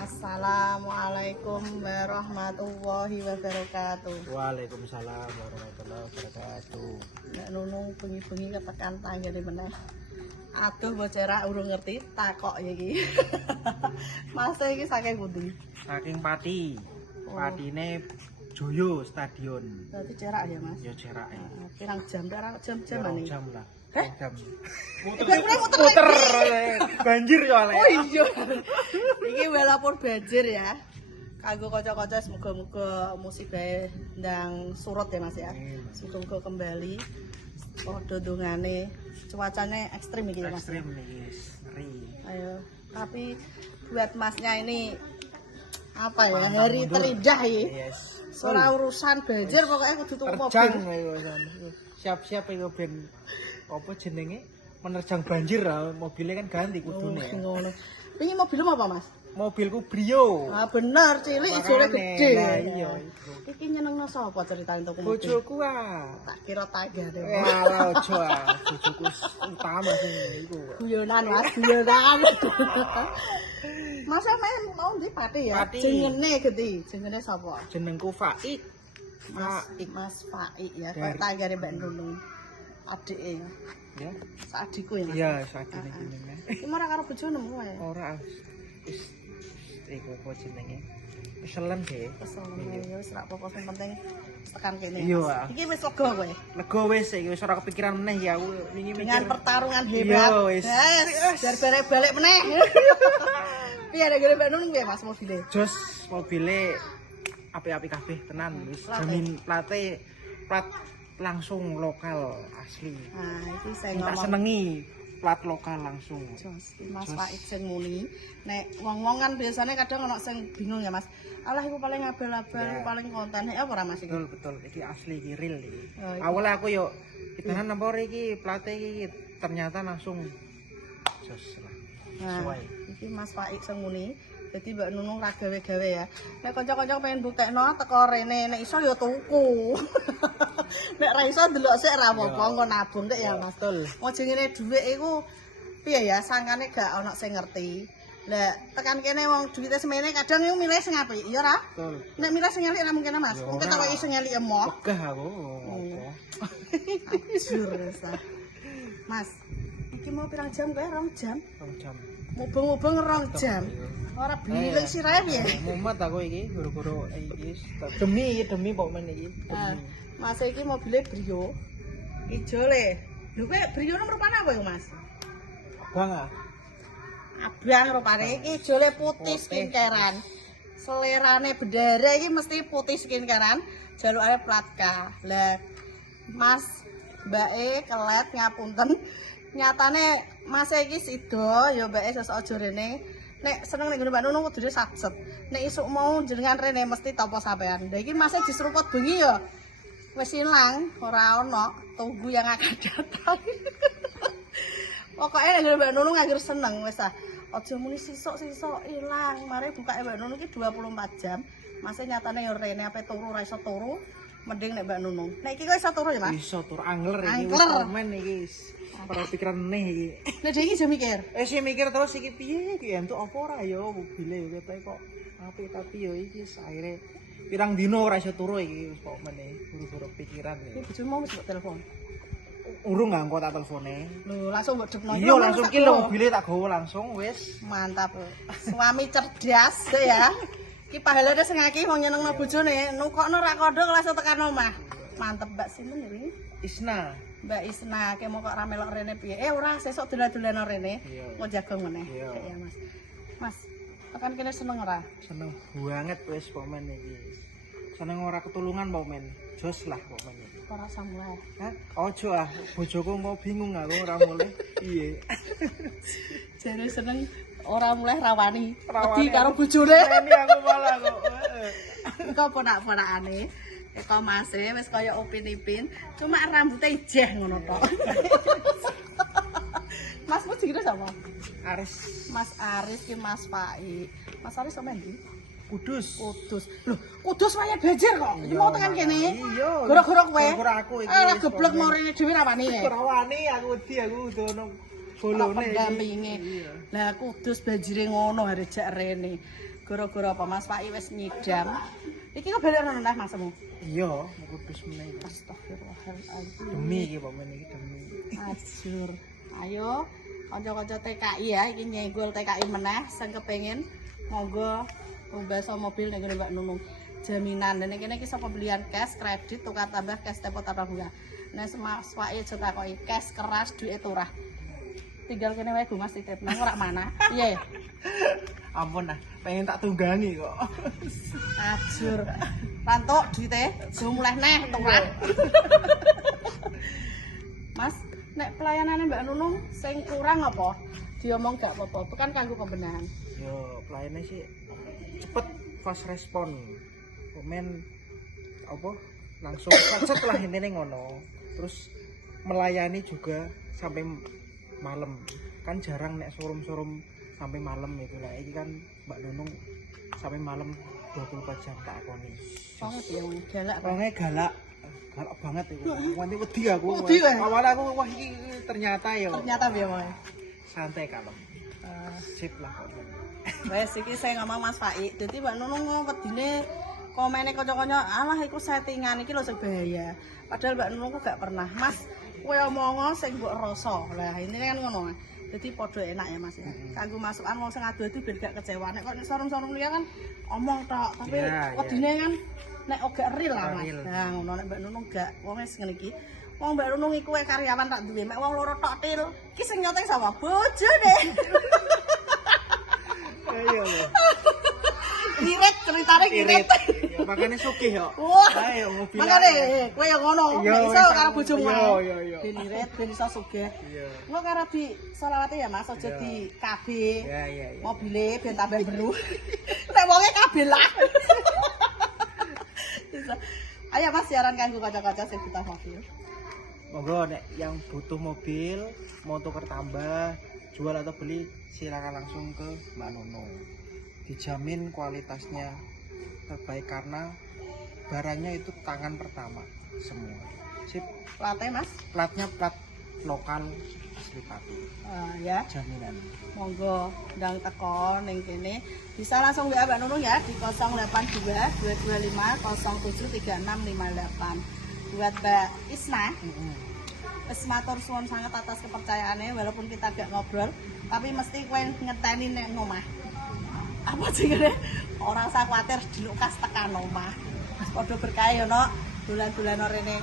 Assalamualaikum warahmatullahi wabarakatuh. Waalaikumsalam warahmatullahi wabarakatuh. Nek nunung bengi-bengi ketekan tanggane meneh. Aduh bocah urung ngerti takok ya iki. Mas iki saking pundi? Saking Pati. Oh. Patine Joyo Stadion. Berarti cerak ya, Mas? Ya cerake. Pirang jam jam Ya, nih? jam lah. Heh? Jam. Muter. Banjir soalnya. Oh iya. Iki walaupun banjir ya. Kanggo kanca-kanca semoga-moga musibah ndang surut ya Mas ya. Semoga kembali. Padha dongane. Cuacanya ekstrim iki ya Mas. Ekstrim nih, ngeri. Ayo, tapi buat Masnya ini apa ya? Hari terindah ya. Yes. Ora urusan banjir pokoknya kudu tuku Terjang mobil. siap-siap iku ben apa jenenge menerjang banjir lah, mobilnya kan ganti kudune. Ngono. Wingi mobilmu apa, Mas? Mobilku Brio. Ah bener, cilik ijole gede. Lah iya. Iki nyenengno sapa ceritain tuku mobil? Bojoku ah. Tak kira tanggane. Ya ojo ah, bojoku utama sing iku. Guyonan, Mas, guyonan. Mas main mau ndi Pati ya? Pati. Jengene gede. Jengene sapa? Jenengku Faik. Mas Faik ya, Dari- kok tanggane Mbak Nunung. Adike. Ya. Saadiku ya, Mas. Iya, sakjane jenenge. Iki ora karo bojone wae. Ora wis iku apa jenenge? Keselen deh. Kesel ya wis ra apa-apa sing penting tekan kene. Iya, Mas. ah. Iki wis lega kowe. Lega wis iki wis ora kepikiran meneh ya aku wingi Dengan mikir. pertarungan Iya, hebat. wis. Biar balik-balik meneh. Piye nek Mbak Nunung piye Mas mobile? Jos mobile apik-apik kabeh tenan wis Plate. jamin plat langsung lokal asli. Nah, iki saya Tak ngomong senengi plat lokal langsung. Jos, Mas Jos. Faik sing muni. Nek wong-wong kan biasanya kadang ono sing bingung ya Mas. Alah iku paling abal-abal, Ya. iku paling konten. Nek apa ora Mas iki? Betul iki asli iki real iki. Oh, iki. Awalnya aku yo kitanan nomor iki plate iki ternyata langsung jos lah. Nah, Sesuai. iki Mas Faik sing muni. Jadi Mbak Nunung ra gawe-gawe ya. Nek kanca-kanca pengen buktekno teko rene, nek iso ya tuku. Nek ra iso delok sik ra apa-apa, engko nabung nek ya Mas. Betul. Mau jengene dhuwit iku piye ya, sangkane gak ono sing ngerti. Lah tekan kene wong duwite semene kadang iku milih sing apik, ya ora? Betul. Nek milih sing elek ra mungkin Mas. Ya Mungkin ora. tak iso ngelik emoh. Pegah aku ngopo. Ajur sa. Mas, iki mau pirang jam kae 2 jam. 2 jam. Mubeng-mubeng 2 jam. Ora biling sirahe piye? Mumet aku iki guru-guru iki demi pokmen iki. Nah, Mas iki mobilnya Brio. Ijo le. Lho kowe Brio nomor mana apa iku, Mas? Bang ah. Abang rupane iki ijo le putih skincarean. Selerane bendera iki mesti putih skincarean, jalukane plat K. Lah Mas Mbake kelet ngapunten. Nyatane Mas iki sida ya Mbake sesuk aja rene. Nek seneng nek Mbak Nunung kudune satset. Nek isuk mau jenengan rene mesti topo sampean. Lah iki Mas diseruput bengi ya. Wis ilang, ora ono, tunggu yang akan datang. Pokoknya nek Mbak Nunung anggere seneng wis ah. Aja muni sisuk-sisuk ilang. Mari bukake Mbak Nunung iki 24 jam. Mas nyatane ya rene ape turu ora iso turu. Mending nek Mbak Nunung. Nek iki kok iso turu ya, Mas? Iso tur angler iki wis Angler. komen iki. Ora pikiran meneh iki. Nek dhewe iki aja mikir. Sih mikir terus iki piye iki entuk apa ora ya mobile ketoke kok apik tapi ya iki akhire pirang dino ora iso turu iki wis kok meneh buru-buru pikiran Iki iki. bojomu mau wis mbok telepon. Urung nganggo tak telpone. Lho, langsung mbok depno. Iya langsung ki lho mobile tak gawa langsung wis. Mantap. Suami cerdas ya. Ki pahalane sing akeh wong nyenengno bojone, nukokno ra kodho langsung tekan omah. Mantep Mbak sinten iki? Isna. Mbak Isna, ki mau kok ra melok rene piye? Ora, sesuk dolan-dolan rene. Iya. Mau jagong meneh. Iya. Ya, Mas. Mas, tekan kene seneng ora? Seneng banget wis pokmen iki. Seneng ora ketulungan pokmen. Jos lah pokmen iki. Ora samulai. Hah? Ojo ah, bojoku mau bingung aku ora mulih. Iya. Jare seneng ora mulai rawani. Rawani. Wedi karo bojone. Ini aku malah kok. Engko ponak-ponakane. Eko Mas wis kaya Upin-Ipin, cuma rambutnya ijeh ngono tok. Masmu jenenge sapa? Aris Mas Aris ki Mas Faik. Mas Aris sampe ndi? Kudus. Kudus. Loh, Kudus waya banjir kok. Iki mau tekan kene. Iya. Gara-gara kowe. Gara-gara aku iki. Alah geblek mau rene dhewe ra wani. Ora wani aku wedi aku dono bolone iki. Pendampinge. Iya. Lah Kudus banjire ngono arek jak rene. Gara-gara apa Mas Pak wis nyidam. Iki kok balik nang Masmu. Iya, kudus meneh. Astagfirullahaladzim. Demi iki pokoke iki demi. Ajur. Ayo kanca-kanca TKI ya, iki nyenggol TKI meneh sing kepengin monggo pembaso mobil ning Mbak Nunung. Jaminan dan kene iki sapa pembelian cash, kredit, tukar tambah cash tempo tanpa bunga. Nek Mas Wai aja takoki cash keras duit turah. Tinggal kene wae Mas titip nang ora mana. Iya ya. Ampun nah, pengen tak tunggangi kok. Ajur. Rantuk duite, jo mulih neh turah. Mas, nek pelayanane Mbak Nunung sing kurang apa? Diomong gak apa-apa, bukan kanggo pembenahan. Yo, pelayannya sih cepet, fast respon. Komen apa? Langsung macet lah intine ngono. Terus melayani juga sampai malam. Kan jarang nek showroom-showroom sampai malam itu lah. Ini kan Mbak Nunung sampai malam 24 jam tak akoni. Banget ya, galak. Orangnya galak. Galak banget itu. Nanti wedi aku. Wedi wae. Awalnya aku wah iki ternyata ya. Ternyata piye wae. Santai kalem. Sip lah kok. Wes iki saya ngomong Mas Faik. Dadi Mbak Nunung wedine komene kanca-kanca, "Alah iku settingan iki lho sing bahaya." Padahal Mbak Nunung gak pernah. Mas, kowe omongo sing mbok rasa. Lah intine kan ngono. Dadi padha enak ya Mas ya. Kanggo masukan wong sing adu-adu ben gak kecewa. Nek kok sorum-sorum liya kan omong tok, tapi wedine kan nek gak real lah Mas. Nah, ngono nek Mbak Nunung gak wong wis ngene iki. Wong Mbak Nunung iku karyawan tak duwe, mek wong loro tok til. Ki sing nyoteng sapa? Bojone. Ayo lho. Ngirit ceritane ngirit. Ya makane sugih yo. Wah. Ayo mobil. Makane kowe yo ngono. Nek iso karo bojomu. Yo. Ben ngirit ben iso sugih. Iya. Engko karo di selawate ya Mas, aja di KB. Iya. Mobile ben tambah beru. Nek wonge KB lah. Ayo Mas siaran kanggo kanca-kanca sing butuh mobil. Monggo nek yang butuh mobil, mau tukar tambah, jual atau beli silakan langsung ke Mbak Nunung. Dijamin kualitasnya terbaik karena barangnya itu tangan pertama semua. Sip. Platnya Mas? Platnya plat lokal asli Pati. Ya. Jaminan. Monggo ndang teko ning kene bisa langsung WA Mbak Nunung ya di 082 225 073658. Buat Mbak Isna, matur suwun sangat atas kepercayaannya walaupun kita gak ngobrol, tapi mesti kowe ngeteni nek omah. Apa jenenge? Ora usah kuwatir dilukas tekan omah. Padha berkah yo no, bulan-bulan rene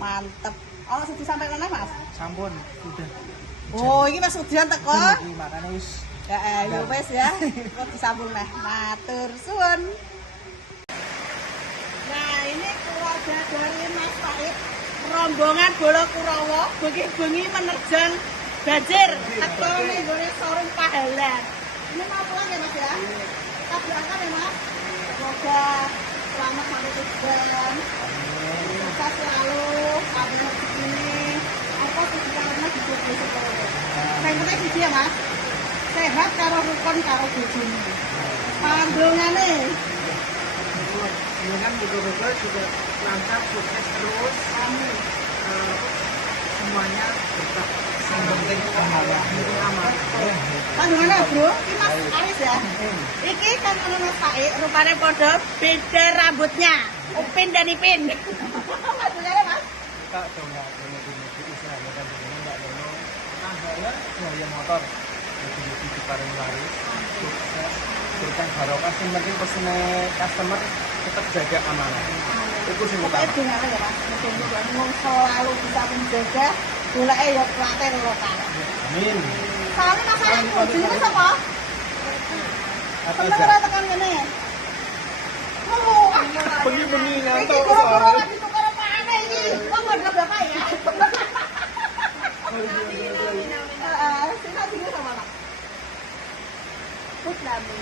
mantep. Oh, sudah sampai mana Mas? Sampun, udah. Oh, ini Mas Udian teko. Iki makane wis Ya, wes ya. Kok disambung neh. Matur suwun. Nah, ini keluarga dari Mas Faik, rombongan Bolo Kurawa, bengi-bengi menerjang banjir. Teko ning gone showroom Pahala. Ini mau pulang ya Mas ya? Kita berangkat ya Mas. Semoga selamat sampai tujuan. Sukses selalu sampai di sini. Apa tujuannya di Bojonegoro? Yang penting siji ya Mas. Sehat karo rukun karo bojone. Pandongane. Dengan betul-betul juga lancar, sukses terus. Amin. Semuanya berkah. Yang penting bahagia. Aman. Pandongane Bro, iki Mas Aris ya. Iki kan ono Mas Faik, rupane padha beda rambutnya. Upin dan Ipin. Pandongane Mas. Kak coba mobil istilahnya kan begini Mbak Nono. Gaya motor. Mobil di paling lari. Sukses. Berikan barokah sing penting pesene customer tetap jaga amanah. Itu sing utama. Itu ya Mas. Mudah-mudahan wong selalu bisa menjaga goleke ya pelate lokal. Amin. Soalnya masalah bojone sapa? Apa Seneng aja? ora tekan kene. Bengi-bengi ngantuk Iki kura-kura lagi tukar apane iki? Wong ora bapak ya. Sina dulu sama Pak. Put lami.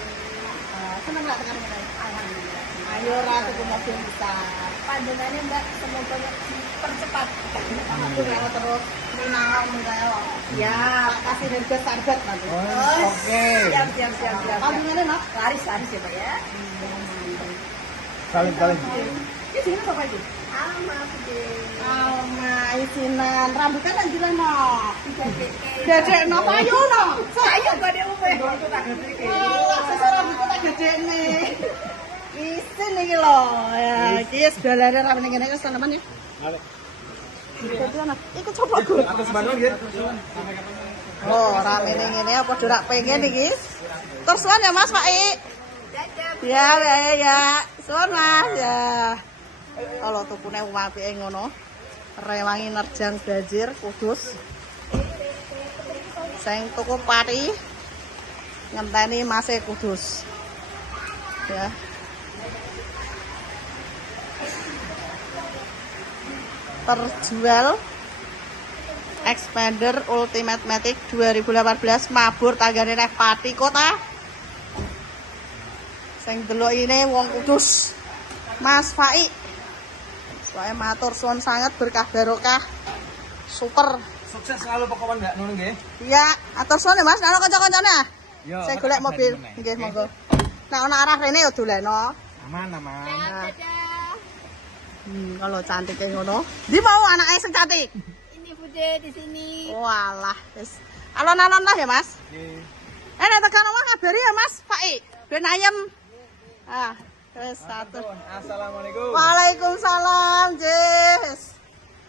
Seneng lah tekan kene. Alhamdulillah. Ayo ra tuku mobil besar. Panjenengane Mbak semoga dipercepat. Alhamdulillah terus minang menggawe. Ya, kasih harga standar nanti. Oke. Siap. Panjenengane Mas laris ya Pak ya. Salim. Ini jenenge apa iki? Alma isinan rambutnya kan jelas no. Dedekno payu no. Saya gede umpe. Sesuk rambutku tak gedekne. Isin iki lho. Ya, iki wis dalane ra ning kene wis teman ya. Iku coba gue. Atas Bandung nggih. Oh, rame ning ngene apa ora pengen iki. Tersuan ya Mas Pak I. Ya. Suwun Mas ya. Kalau tukune apike ngono. Rewangi nerjang banjir Kudus. Sing tuku pati ngenteni Mase Kudus. Ya. Terjual Expander Ultimate Matic 2018 mabur tanggane neh Pati Kota. Sing delok ini wong Kudus. Mas Fai. Soale matur suwun sangat berkah barokah. Super. Sukses selalu pokoknya Mbak Nun nggih. Iya, atur suwun ya Mas, ana kanca-kancane. Yo. Saya golek mobil. Nggih, monggo. Nek ana arah rene ya doleno. Aman. Kalau cantiknya ngono. Di mau anaknya sing cantik. Ini Bude di sini. Walah, wis. Alon-alon lah ya, Mas. Nggih. Nek tekan omah kabari ya, Mas. Pak I. Ben ayem. Ah, wis satu. Assalamualaikum. Waalaikumsalam, Jess.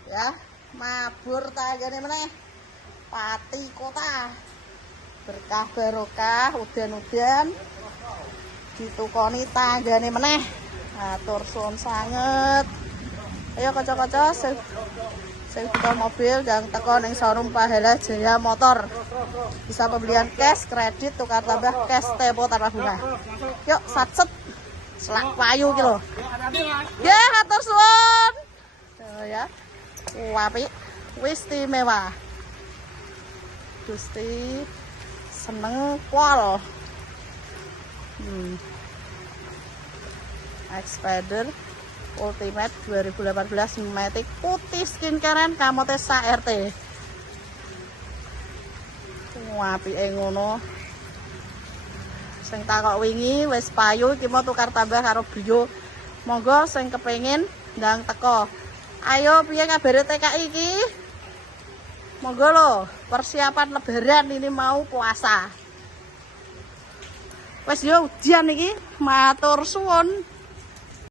Ya, mabur tanggane meneh. Pati Kota. Berkah barokah, udan-udan. Ditukoni tanggane meneh. Atur suwun sanget. Ayo kaca-kaca sing butuh mobil dan teko ning showroom Pahala Jaya Motor. Bisa pembelian cash, kredit, tukar tambah cash, tempo tanpa bunga. Yuk, satset. Selak payu iki lho. Ya, atur suwun. Ya. Apik. Wis istimewa. Gusti seneng pol. Expander Ultimate 2018 Matic putih skincarean kamote sa RT. Apike ngono. Sing takok wingi wis payu iki mau tukar tambah karo Brio. Monggo sing kepengin ndang teko. Ayo piye kabare TKI iki? Monggo lho, persiapan lebaran ini mau puasa. Wis yo ujian iki, matur suwun.